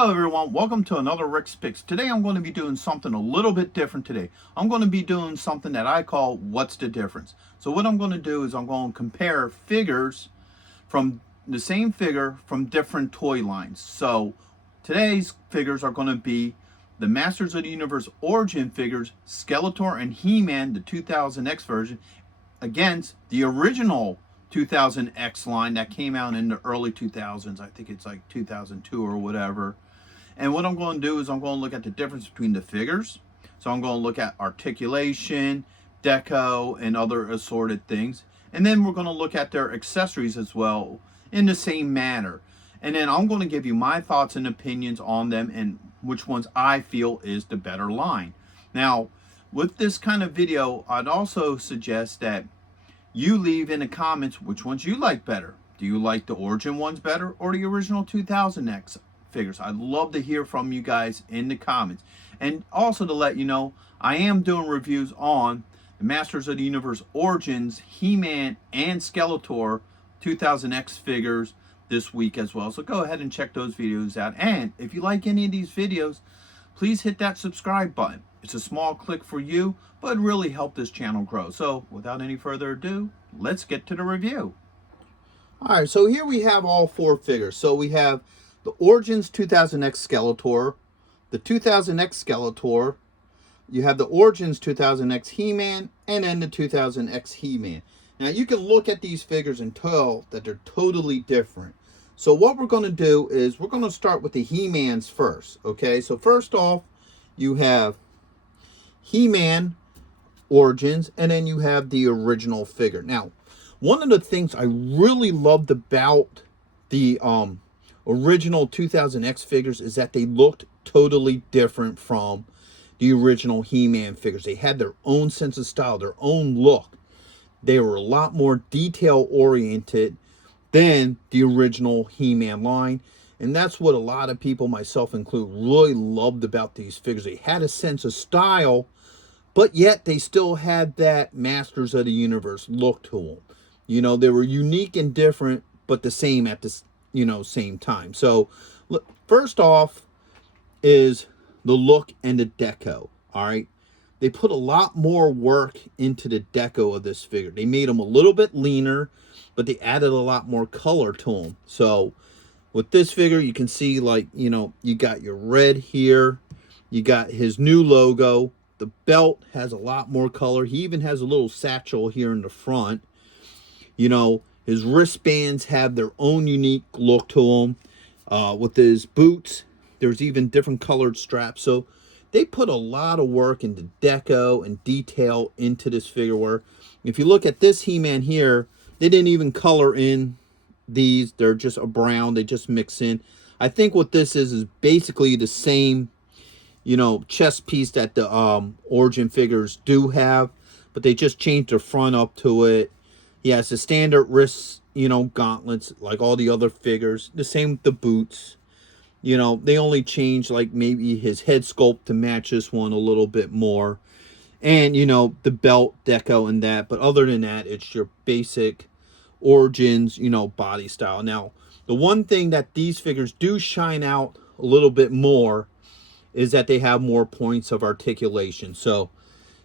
Hello everyone, welcome to another Rick's Picks. Today I'm going to be doing something a little bit different today. I'm going to be doing something that I call What's the Difference? So what I'm going to do is I'm going to compare figures from the same figure from different toy lines. So today's figures are going to be the Masters of the Universe Origin figures, Skeletor and He-Man, the 2000X version, against the original 2000X line that came out in the early 2000s. I think it's like 2002 or whatever. And what I'm going to do is I'm going to look at the difference between the figures. So I'm going to look at articulation, deco, and other assorted things. And then we're going to look at their accessories as well in the same manner. And then I'm going to give you my thoughts and opinions on them and which ones I feel is the better line. Now, with this kind of video, I'd also suggest that you leave in the comments which ones you like better. Do you like the Origin ones better or the original 2000X figures? I'd love to hear from you guys in the comments. And also to let you know, I am doing reviews on the Masters of the Universe Origins, He-Man and Skeletor 2000X figures this week as well. So go ahead and check those videos out. And if you like any of these videos, please hit that subscribe button. It's a small click for you, but it really helped this channel grow. So without any further ado, let's get to the review. All right, so here we have all four figures. So we have the Origins 2000X Skeletor, the 2000X Skeletor, you have the Origins 2000X He-Man, and then the 2000X He-Man. Now you can look at these figures and tell that they're totally different. So what we're going to do is we're going to start with the He-Mans first. Okay, so first off, you have He-Man Origins, and then you have the original figure. Now, one of the things I really loved about the original 2000X figures is that they looked totally different from the original He-Man figures. They had their own sense of style, their own look. They were a lot more detail-oriented than the original He-Man line. And that's what a lot of people, myself included, really loved about these figures. They had a sense of style, but yet they still had that Masters of the Universe look to them. You know, they were unique and different, but the same at the, same time. So, first off is the look and the deco, all right? They put a lot more work into the deco of this figure. They made them a little bit leaner, but they added a lot more color to them. So, with this figure, you can see, like, you got your red here. You got his new logo. The belt has a lot more color. He even has a little satchel here in the front. His wristbands have their own unique look to them. With his boots, there's even different colored straps. So they put a lot of work into deco and detail into this figure. Where if you look at this He-Man here, they didn't even color in these. They're just a brown. They just mix in. I think what this is basically the same chest piece that the Origin figures do have, but they just changed the front up to it. He has the standard wrist, gauntlets like all the other figures. The same with the boots. They only changed like maybe his head sculpt to match this one a little bit more. And, the belt deco and that. But other than that, it's your basic Origins, body style. Now, the one thing that these figures do shine out a little bit more is that they have more points of articulation. So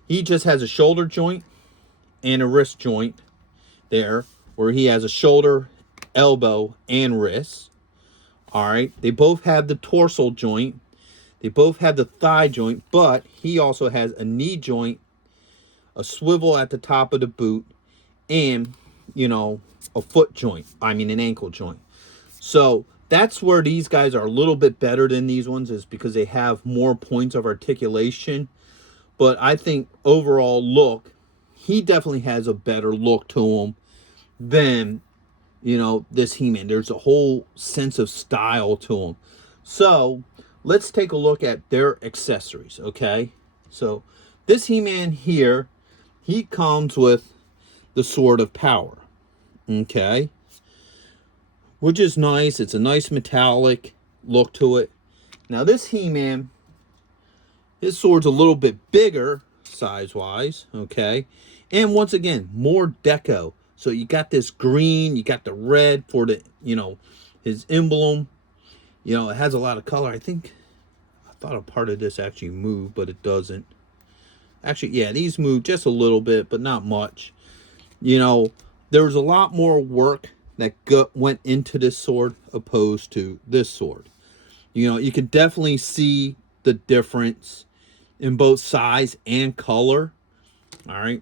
he just has a shoulder joint and a wrist joint there, where he has a shoulder, elbow, and wrist. All right. They both have the torso joint. They both have the thigh joint, but he also has a knee joint, a swivel at the top of the boot, and, a foot joint. An ankle joint. So that's where these guys are a little bit better than these ones, is because they have more points of articulation. But I think overall look, he definitely has a better look to him than, this He-Man. There's a whole sense of style to him. So let's take a look at their accessories, okay? So this He-Man here, he comes with the Sword of Power, okay? Which is nice. It's a nice metallic look to it. Now this He-Man, his sword's a little bit bigger size-wise, okay? And once again, more deco. So you got this green, you got the red for the, his emblem. You know, it has a lot of color. I thought a part of this actually moved, but it doesn't. Actually, yeah, these move just a little bit, but not much. You know, there's a lot more work that went into this sword opposed to this sword. You know, you can definitely see the difference in both size and color. All right.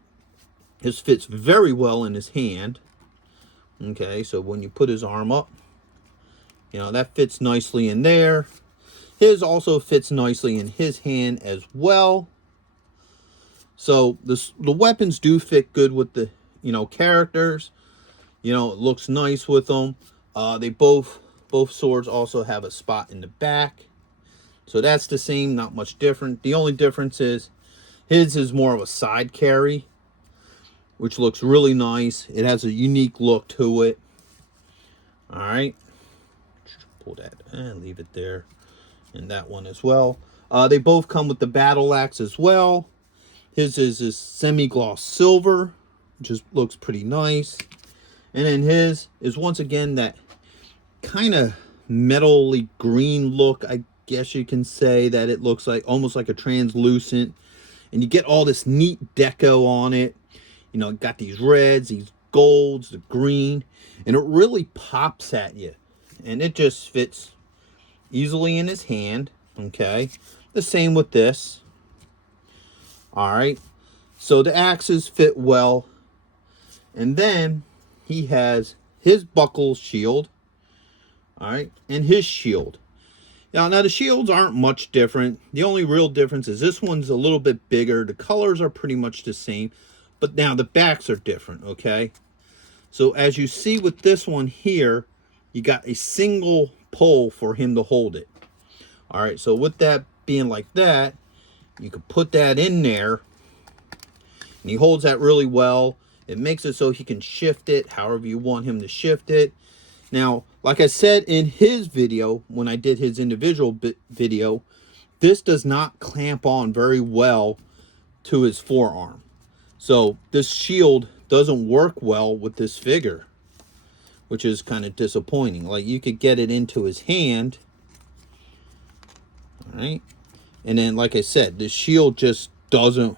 This fits very well in his hand. Okay, so when you put his arm up, you know, that fits nicely in there. His also fits nicely in his hand as well. So the weapons do fit good with the, you know, characters. You know, it looks nice with them. They both swords also have a spot in the back. So that's the same, not much different. The only difference is his is more of a side carry, which looks really nice. It has a unique look to it. All right. Pull that and leave it there. And that one as well. They both come with the battle axe as well. His is this semi-gloss silver, which just looks pretty nice. And then his is once again that kind of metally green look. I guess you can say that it looks like almost like a translucent. And you get all this neat deco on it. You know, it got these reds, these golds, the green. And it really pops at you. And it just fits easily in his hand. Okay. The same with this. All right. So the axes fit well. And then he has his buckle shield. All right. And his shield. Now the shields aren't much different. The only real difference is this one's a little bit bigger. The colors are pretty much the same. But now the backs are different. Okay. So as you see with this one here, you got a single pole for him to hold it. All right. So with that being like that, you can put that in there, and he holds that really well. It makes it so he can shift it however you want him to shift it. Now, like I said in his video, when I did his individual video, this does not clamp on very well to his forearm. So this shield doesn't work well with this figure, which is kind of disappointing. Like, you could get it into his hand. All right. And then, like I said, the shield just doesn't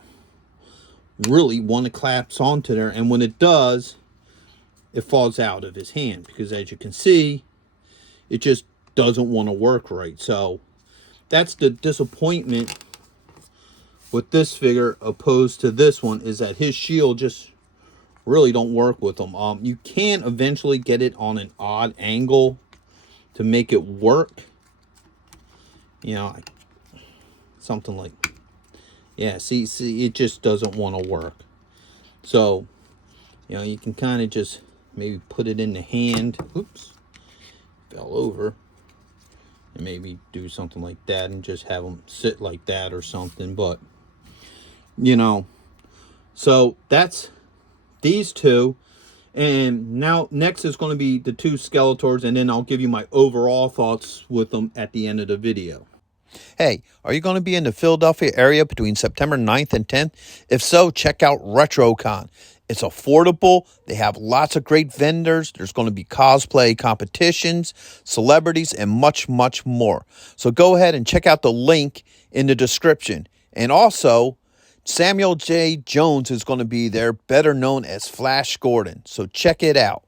really want to collapse onto there. And when it does, it falls out of his hand. Because as you can see, it just doesn't want to work right. So that's the disappointment with this figure opposed to this one, is that his shield just really don't work with him. You can eventually get it on an odd angle to make it work. You know, something like, yeah, see, it just doesn't want to work. So, you know, you can kind of just maybe put it in the hand. Oops, fell over. And maybe do something like that and just have them sit like that or something. But, you know, so that's these two. And now next is going to be the two Skeletors, and then I'll give you my overall thoughts with them at the end of the video. Hey, are you going to be in the Philadelphia area between September 9th and 10th? If so, check out RetroCon. It's affordable. They have lots of great vendors. There's going to be cosplay competitions, celebrities, and much, much more. So go ahead and check out the link in the description. And also, Samuel J. Jones is going to be there, better known as Flash Gordon. So check it out.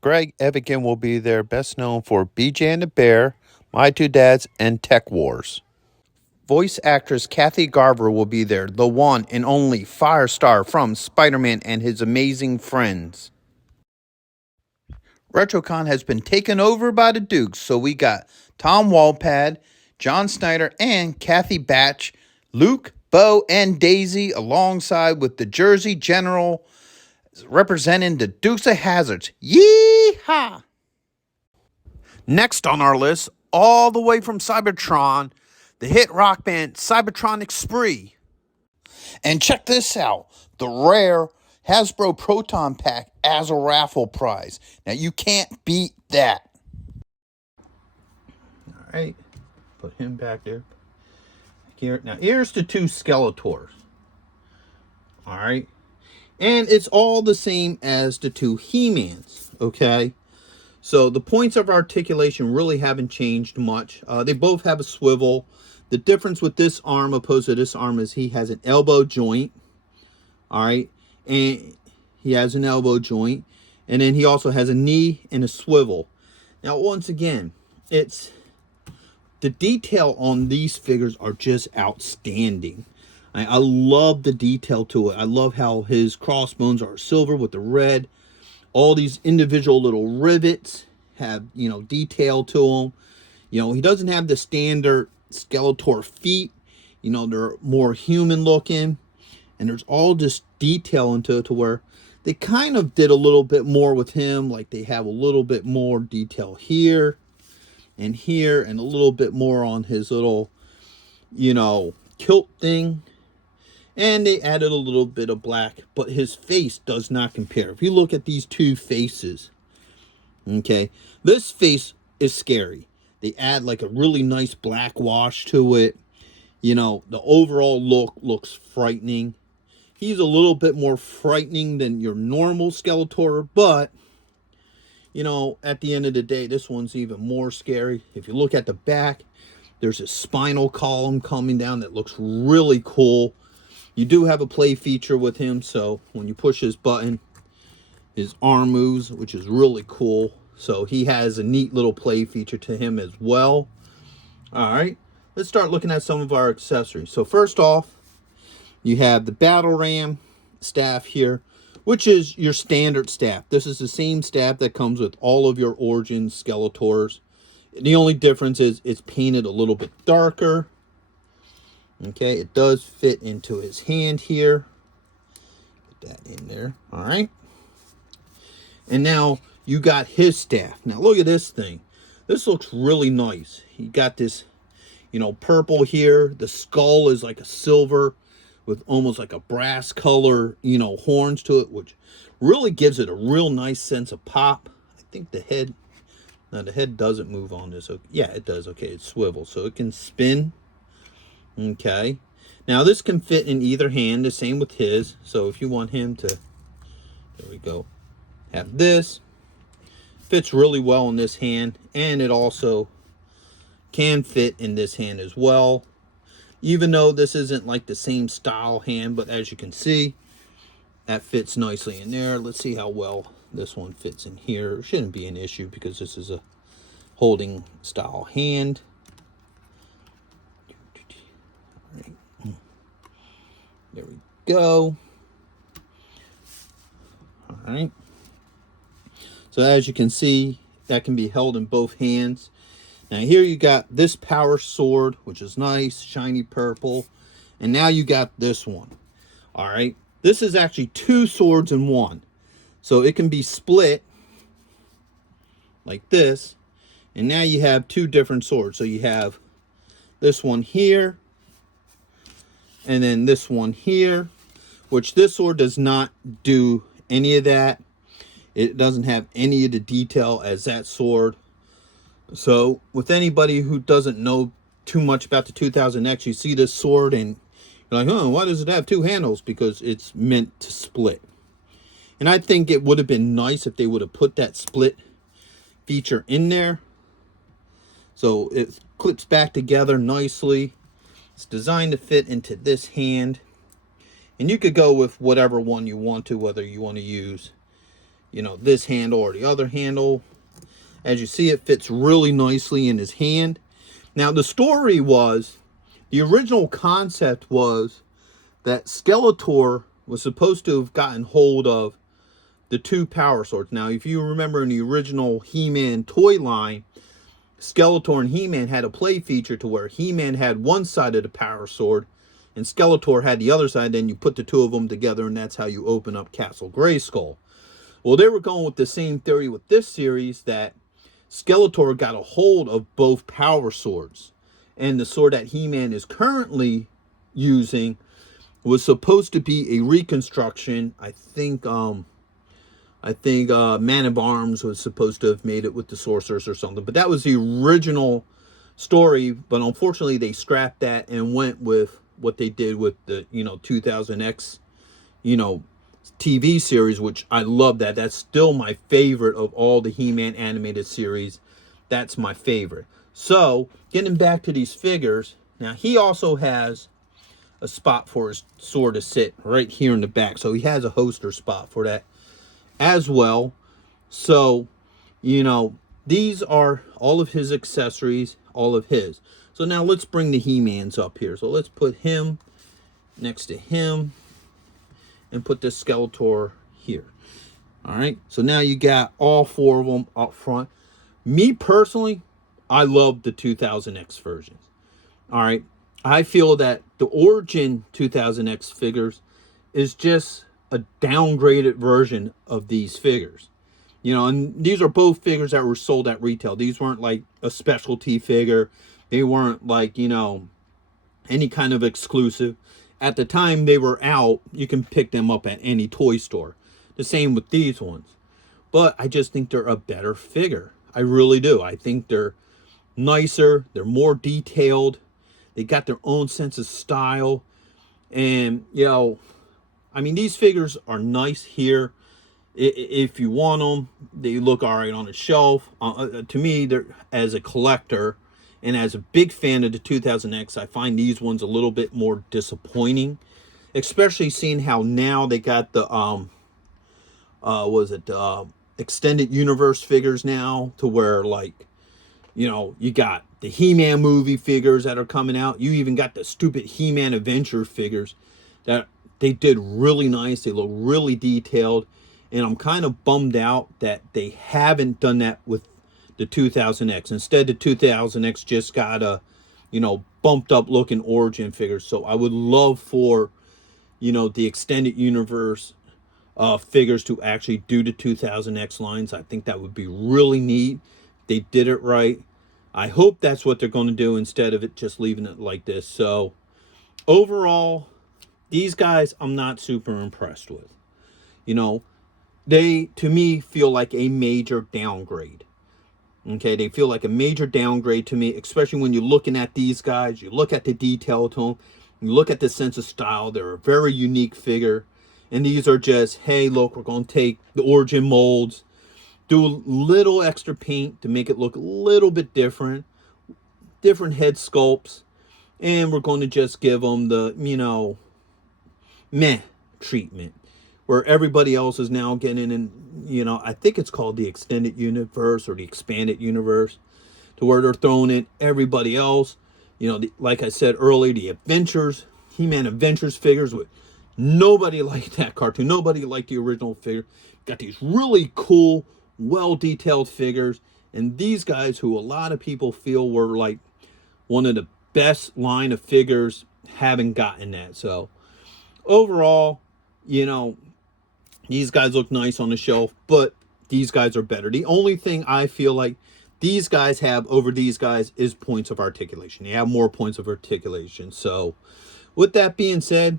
Greg Evigan will be there, best known for BJ and the Bear, My Two Dads, and Tech Wars. Voice actress Kathy Garver will be there, the one and only Firestar from Spider-Man and His Amazing Friends. RetroCon has been taken over by the Dukes, so we got Tom Walpad, John Snyder, and Kathy Batch, Luke, Bo, and Daisy, alongside with the Jersey General representing the Dukes of Hazzards. Yee-haw! Next on our list, all the way from Cybertron, the hit rock band Cybertronic Spree. And check this out, the rare Hasbro Proton Pack as a raffle prize. Now, you can't beat that. All right, put him back there. Here, now, here's the two Skeletors. All right, and it's all the same as the two He-Mans, okay? So the points of articulation really haven't changed much. They both have a swivel. The difference with this arm opposed to this arm is he has an elbow joint. All right. And he has an elbow joint. And then he also has a knee and a swivel. Now, once again, it's the detail on these figures are just outstanding. I love the detail to it. I love how his crossbones are silver with the red. All these individual little rivets have, you know, detail to them. You know, he doesn't have the standard Skeletor feet. You know, they're more human looking. And there's all this detail into it to where they kind of did a little bit more with him. Like they have a little bit more detail here and here and a little bit more on his little, you know, kilt thing. And they added a little bit of black, but his face does not compare. If you look at these two faces, okay, this face is scary. They add like a really nice black wash to it. You know, the overall look looks frightening. He's a little bit more frightening than your normal Skeletor, but, you know, at the end of the day, this one's even more scary. If you look at the back, there's a spinal column coming down that looks really cool. You do have a play feature with him, so when you push his button, his arm moves, which is really cool. So he has a neat little play feature to him as well. All right, let's start looking at some of our accessories. So first off, you have the Battle Ram staff here, which is your standard staff. This is the same staff that comes with all of your Origin Skeletors. The only difference is it's painted a little bit darker. Okay, it does fit into his hand here. Put that in there. All right. And now you got his staff. Now look at this thing. This looks really nice. He got this, you know, purple here. The skull is like a silver with almost like a brass color, you know, horns to it, which really gives it a real nice sense of pop. I think the head, now the head doesn't move on this. Yeah, it does. Okay, it swivels, so it can spin. Okay, now this can fit in either hand, the same with his. So if you want him to, there we go, have this, fits really well in this hand, and it also can fit in this hand as well. Even though this isn't like the same style hand, but as you can see, that fits nicely in there. Let's see how well this one fits in here. It shouldn't be an issue because this is a holding style hand. There we go. All right. So as you can see, that can be held in both hands. Now here you got this power sword, which is nice, shiny purple. And now you got this one. All right. This is actually two swords in one. So it can be split like this. And now you have two different swords. So you have this one here. And then this one here, which this sword does not do any of that. It doesn't have any of the detail as that sword. So with anybody who doesn't know too much about the 2000X, you see this sword and you're like, oh, why does it have two handles? Because it's meant to split. And I think it would have been nice if they would have put that split feature in there. So it clips back together nicely. It's designed to fit into this hand. And you could go with whatever one you want to, whether you want to use, you know, this handle or the other handle. As you see, it fits really nicely in his hand. Now, the story was, the original concept was that Skeletor was supposed to have gotten hold of the two power swords. Now, if you remember in the original He-Man toy line, Skeletor and He-Man had a play feature to where He-Man had one side of the power sword and Skeletor had the other side. Then you put the two of them together and that's how you open up Castle Grayskull. Well, they were going with the same theory with this series, that Skeletor got a hold of both power swords. And the sword that He-Man is currently using was supposed to be a reconstruction. I think Man of Arms was supposed to have made it with the Sorceress or something. But that was the original story. But unfortunately, they scrapped that and went with what they did with the, 2000X, TV series, which I love that. That's still my favorite of all the He-Man animated series. That's my favorite. So, getting back to these figures, now he also has a spot for his sword to sit right here in the back. So he has a holster spot for that as well. So, you know, these are all of his accessories, all of his. So now let's bring the He-Mans up here. So let's put him next to him and put the Skeletor here. All right, so now you got all four of them up front. Me personally, I love the 2000X versions. All right, I feel that the Origin 2000X figures is just a downgraded version of these figures. You know, and these are both figures that were sold at retail. These weren't like a specialty figure. They weren't like, you know, any kind of exclusive. At the time they were out, you can pick them up at any toy store. The same with these ones. But I just think they're a better figure. I really do. I think they're nicer. They're more detailed. They got their own sense of style. And, you know, I mean, these figures are nice here. If you want them, they look all right on the shelf. To me, they're, as a collector and as a big fan of the 2000X, I find these ones a little bit more disappointing. Especially seeing how now they got the, extended universe figures now, to where, like, you know, you got the He-Man movie figures that are coming out. You even got the stupid He-Man Adventure figures that they did really nice. They look really detailed. And I'm kind of bummed out that they haven't done that with the 2000X. Instead, the 2000X just got a, you know, bumped up looking Origin figures. So I would love for, you know, the extended universe figures to actually do the 2000X lines. I think that would be really neat. They did it right. I hope that's what they're going to do instead of it just leaving it like this. So overall, these guys I'm not super impressed with. You know, they, to me, feel like a major downgrade. Okay, they feel like a major downgrade to me, especially when you're looking at these guys. You look at the detail to them. You look at the sense of style. They're a very unique figure. And these are just, hey, look, we're going to take the Origin molds, do a little extra paint to make it look a little bit different head sculpts, and we're going to just give them the, you know, meh treatment. Where everybody else is now getting in, you know, I think it's called the extended universe or the expanded universe, to where they're throwing in everybody else. You know, like I said earlier, the Adventures, He-Man Adventures figures, with nobody liked that cartoon. Nobody liked the original figure. Got these really cool, well-detailed figures. And these guys, who a lot of people feel were like one of the best line of figures, haven't gotten that. So overall, you know, these guys look nice on the shelf, but these guys are better. The only thing I feel like these guys have over these guys is points of articulation. They have more points of articulation. So with that being said,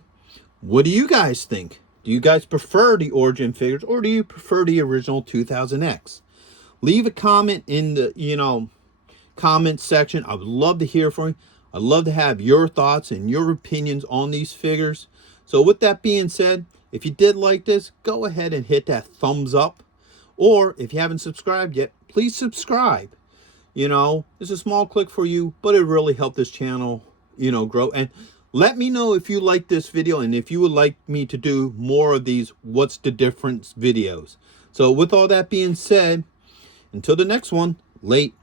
what do you guys think? Do you guys prefer the Origin figures, or do you prefer the original 2000X? Leave a comment in the, you know, comment section. I would love to hear from you. I'd love to have your thoughts and your opinions on these figures. So with that being said, if you did like this, go ahead and hit that thumbs up. Or if you haven't subscribed yet, please subscribe. You know, it's a small click for you, but it really helped this channel, you know, grow. And let me know if you like this video and if you would like me to do more of these What's the Difference videos. So with all that being said, until the next one, late.